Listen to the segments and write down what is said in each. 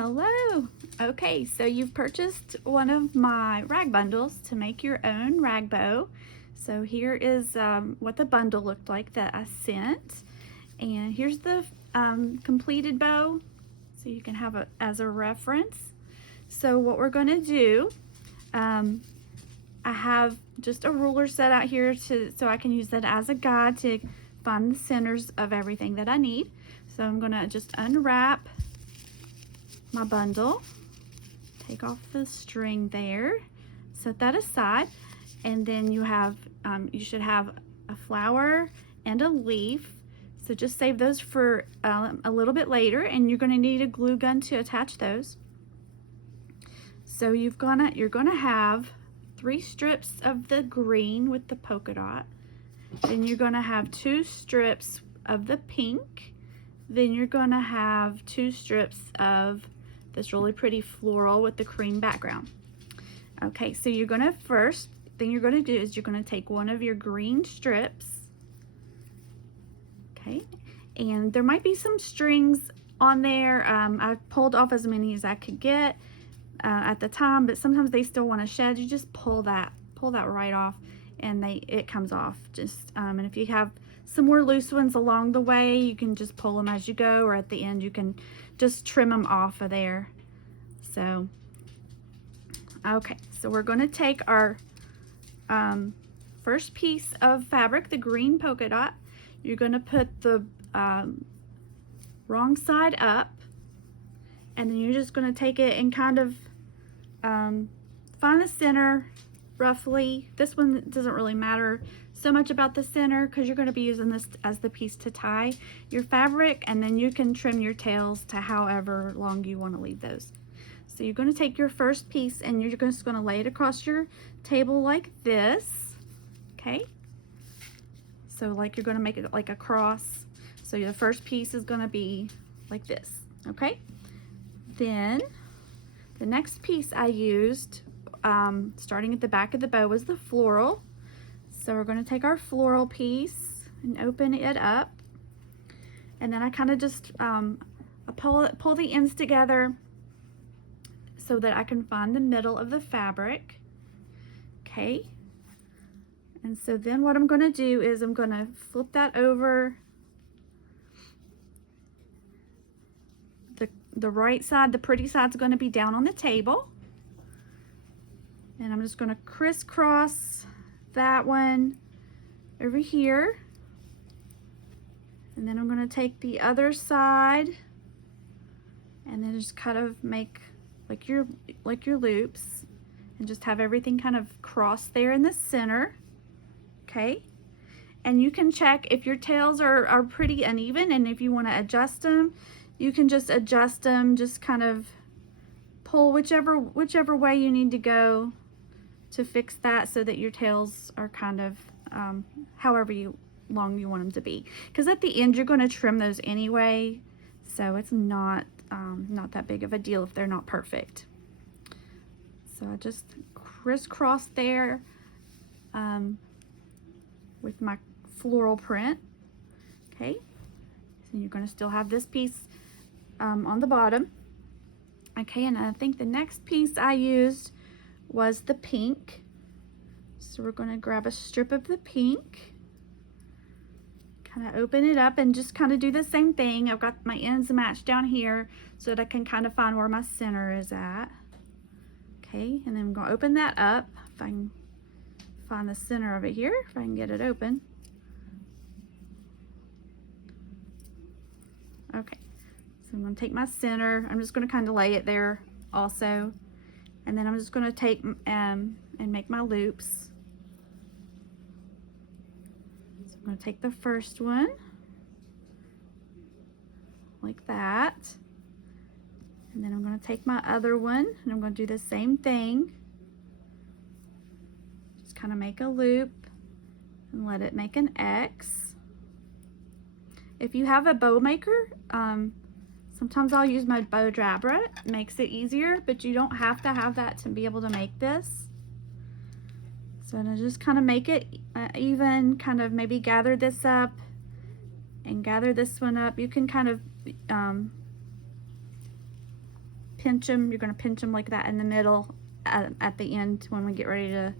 Hello. Okay, so you've purchased one of my rag bundles to make your own rag bow. So here is what the bundle looked like that I sent. And here's the completed bow, so you can have it as a reference. So what we're going to do, I have just a ruler set out here so I can use that as a guide to find the centers of everything that I need. So I'm going to just unwrap my bundle, take off the string there, set that aside, and then you should have a flower and a leaf. So just save those for a little bit later, and you're going to need a glue gun to attach those. So you're gonna have 3 strips of the green with the polka dot, then you're gonna have 2 strips of the pink, then you're gonna have 2 strips of this really pretty floral with the cream background. Okay, so first thing you're gonna do is you're gonna take one of your green strips, okay, and there might be some strings on there. I pulled off as many as I could get at the time, but sometimes they still want to shed. You just pull that right off, and it comes off. And if you have some more loose ones along the way, you can just pull them as you go, or at the end you can just trim them off of there. So okay, so we're going to take our first piece of fabric, the green polka dot. You're going to put the wrong side up, and then you're just going to take it and kind of find the center roughly. This one doesn't really matter so much about the center because you're going to be using this as the piece to tie your fabric, and then you can trim your tails to however long you want to leave those. So you're going to take your first piece and you're just going to lay it across your table like this, okay? So like you're going to make it like a cross. So the first piece is going to be like this, okay? Then the next piece I used, starting at the back of the bow, was the floral. So we're going to take our floral piece and open it up, and then I kind of just pull the ends together so that I can find the middle of the fabric, okay? And so then what I'm going to do is I'm going to flip that over. The right side, the pretty side, is going to be down on the table, and I'm just going to crisscross that one over here, and then I'm going to take the other side and then just kind of make like your loops and just have everything kind of cross there in the center, okay? And you can check if your tails are pretty uneven, and if you want to adjust them, you can just adjust them, just kind of pull whichever way you need to go to fix that so that your tails are kind of however long you want them to be. Because at the end you're going to trim those anyway, so it's not that big of a deal if they're not perfect. So I just crisscross there with my floral print, okay? So you're going to still have this piece on the bottom, okay? And I think the next piece I used was the pink. So we're going to grab a strip of the pink, kind of open it up, and just kind of do the same thing. I've got my ends matched down here so that I can kind of find where my center is at, okay? And then I'm going to open that up, if I can find the center of it here, if I can get it open. Okay, so I'm going to take my center. I'm just going to kind of lay it there also, and then I'm just going to take and make my loops. So I'm going to take the first one like that, and then I'm going to take my other one and I'm going to do the same thing. Just kind of make a loop and let it make an X. If you have a bow maker, sometimes I'll use my bow dabber. It makes it easier, but you don't have to have that to be able to make this. So I just kind of make it even, kind of maybe gather this up and gather this one up. You can kind of pinch them. You're going to pinch them like that in the middle at the end when we get ready to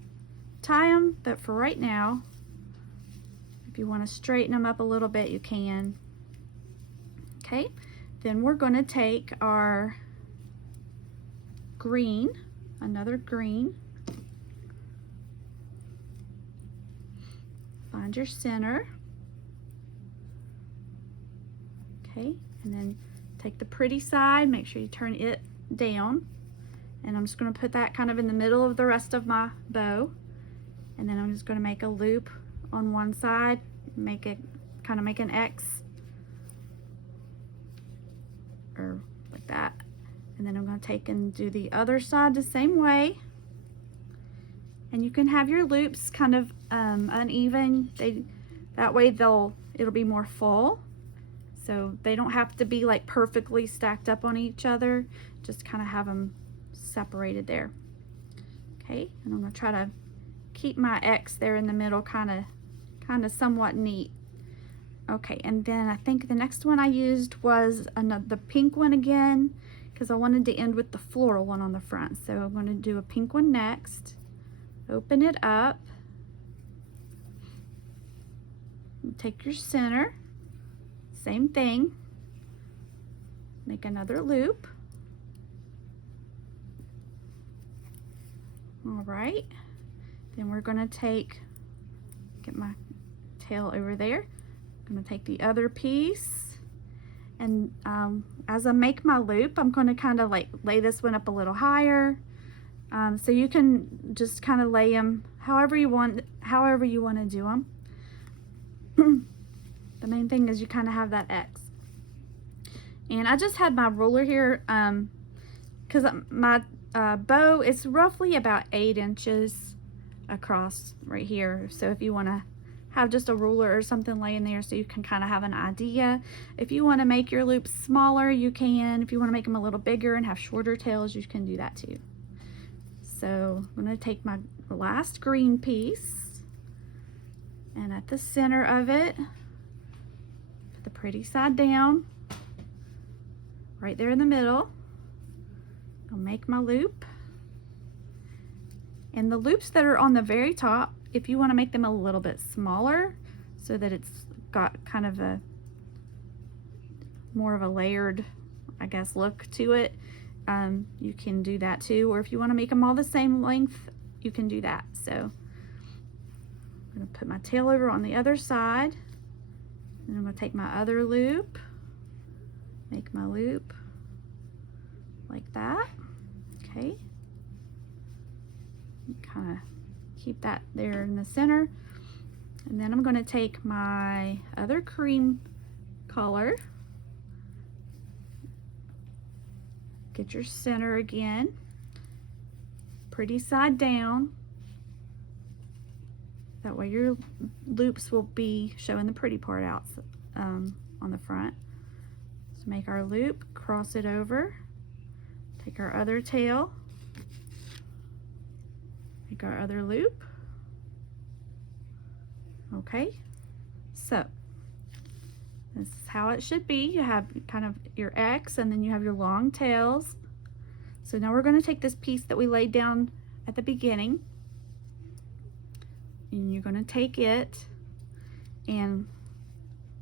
tie them. But for right now, if you want to straighten them up a little bit, you can. Okay, then we're going to take our green, another green, find your center. Okay, and then take the pretty side, make sure you turn it down, and I'm just going to put that kind of in the middle of the rest of my bow, and then I'm just going to make a loop on one side, make it kind of make an X, or like that, and then I'm going to take and do the other side the same way. And you can have your loops kind of uneven. That way it'll be more full. So they don't have to be like perfectly stacked up on each other. Just kind of have them separated there. Okay, and I'm gonna try to keep my X there in the middle kind of somewhat neat. Okay, and then I think the next one I used was the pink one again, because I wanted to end with the floral one on the front. So I'm going to do a pink one next. Open it up. Take your center. Same thing. Make another loop. All right. Then we're going to get my tail over there. I'm going to take the other piece, and as I make my loop, I'm going to kind of like lay this one up a little higher. So you can just kind of lay them however you want to do them. The main thing is you kind of have that X. And I just had my ruler here because my bow is roughly about 8 inches across right here. So if you want to have just a ruler or something laying there so you can kind of have an idea. If you want to make your loops smaller, you can. If you want to make them a little bigger and have shorter tails, you can do that too. So I'm going to take my last green piece, and at the center of it, put the pretty side down, right there in the middle. I'll make my loop. And the loops that are on the very top, if you want to make them a little bit smaller so that it's got kind of a more of a layered, I guess, look to it, you can do that too. Or if you want to make them all the same length, you can do that. So I'm going to put my tail over on the other side, and I'm going to take my other loop, make my loop like that. Okay, kind of keep that there in the center, and then I'm going to take my other cream color, get your center again, pretty side down, that way your loops will be showing the pretty part out on the front. So make our loop, cross it over, take our other tail, make our other loop. Okay, so this is how it should be. You have kind of your X, and then you have your long tails. So now we're going to take this piece that we laid down at the beginning, and you're going to take it, and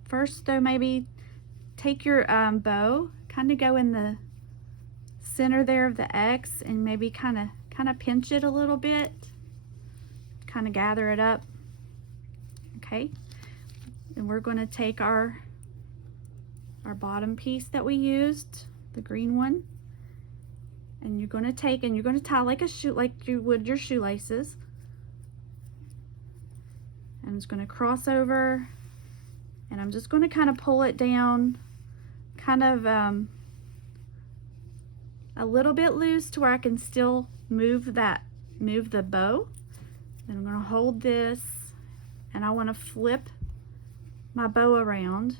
first though, maybe take your bow, kind of go in the center there of the X, and maybe kind of pinch it a little bit, kind of gather it up. Okay, and we're going to take our bottom piece that we used, the green one, and you're going to take and you're going to tie like you would your shoelaces. And I'm just going to cross over, and I'm just going to kind of pull it down, kind of a little bit loose to where I can still move the bow. Then I'm going to hold this, and I want to flip my bow around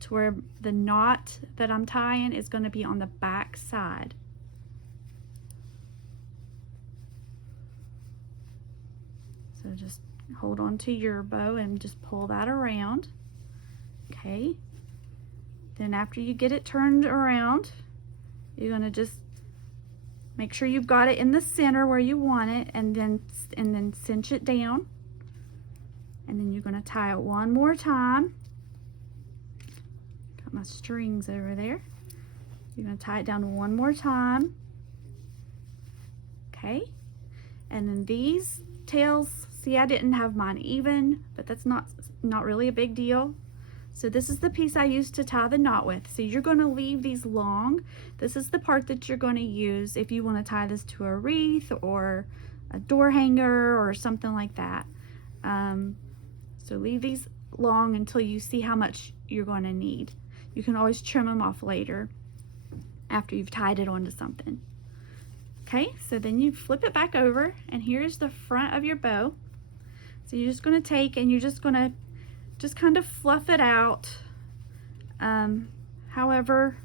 to where the knot that I'm tying is going to be on the back side. So just hold on to your bow and just pull that around. Okay. Then after you get it turned around, you're going to just Make sure you've got it in the center where you want it, and then cinch it down. And then you're going to tie it one more time. Got my strings over there. You're going to tie it down one more time. Okay. And then these tails, see, I didn't have mine even, but that's not really a big deal. So this is the piece I used to tie the knot with. So you're going to leave these long. This is the part that you're going to use if you want to tie this to a wreath or a door hanger or something like that. So leave these long until you see how much you're going to need. You can always trim them off later after you've tied it onto something. Okay, so then you flip it back over, and here's the front of your bow. So you're just going to take and you're just going to kind of fluff it out however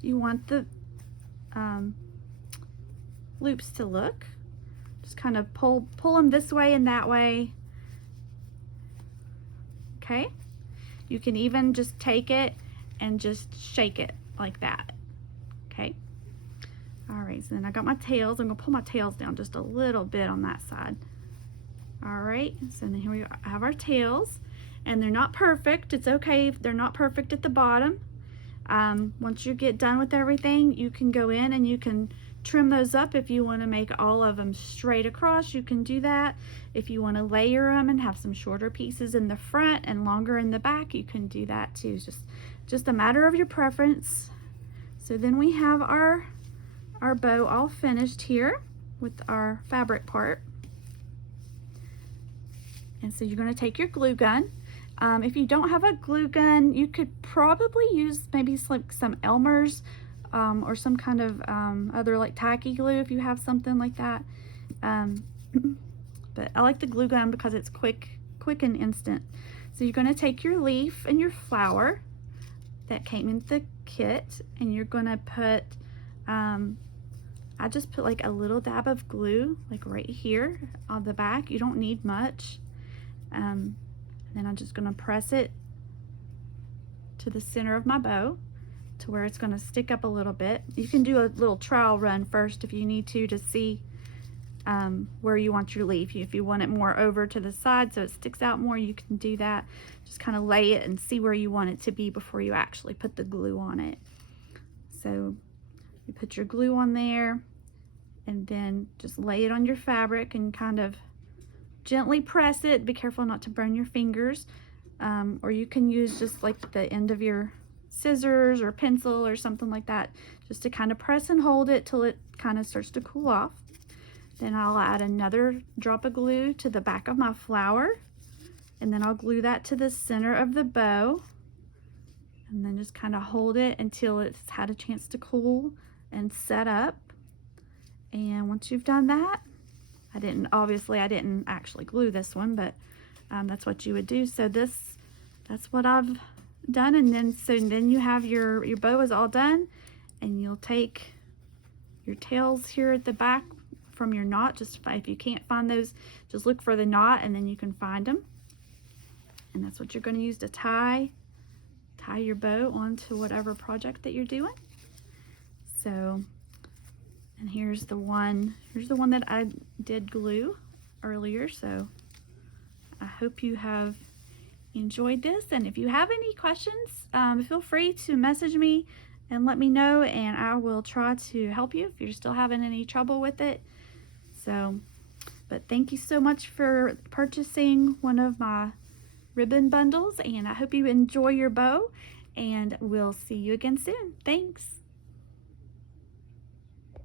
you want the loops to look. Just kind of pull them this way and that way. Okay, you can even just take it and just shake it like that. Okay, all right, so then I got my tails. I'm gonna pull my tails down just a little bit on that side. All right, so then here we have our tails, and they're not perfect. It's okay if they're not perfect at the bottom. Once you get done with everything, you can go in and you can trim those up. If you want to make all of them straight across, you can do that. If you want to layer them and have some shorter pieces in the front and longer in the back, you can do that too. It's just a matter of your preference. So then we have our bow all finished here with our fabric part. And so you're going to take your glue gun. If you don't have a glue gun, you could probably use maybe some Elmer's or some kind of other like tacky glue if you have something like that. But I like the glue gun because it's quick and instant. So you're going to take your leaf and your flower that came in the kit, and you're going to put, I just put like a little dab of glue like right here on the back. You don't need much. Then I'm just going to press it to the center of my bow to where it's going to stick up a little bit. You can do a little trial run first if you need to see where you want your leaf. If you want it more over to the side so it sticks out more, you can do that. Just kind of lay it and see where you want it to be before you actually put the glue on it. So you put your glue on there, and then just lay it on your fabric and kind of gently press it. Be careful not to burn your fingers, or you can use just like the end of your scissors or pencil or something like that, just to kind of press and hold it till it kind of starts to cool off. Then I'll add another drop of glue to the back of my flower, and then I'll glue that to the center of the bow, and then just kind of hold it until it's had a chance to cool and set up. And once you've done that, obviously I didn't actually glue this one, but that's what you would do. So that's what I've done. And then you have your bow is all done, and you'll take your tails here at the back from your knot. Just if you can't find those, just look for the knot and then you can find them. And that's what you're going to use to tie your bow onto whatever project that you're doing. So, and here's the one that I did glue earlier. So I hope you have enjoyed this, and if you have any questions, feel free to message me and let me know, and I will try to help you if you're still having any trouble with it. So, but thank you so much for purchasing one of my ribbon bundles, and I hope you enjoy your bow, and we'll see you again soon. Thanks.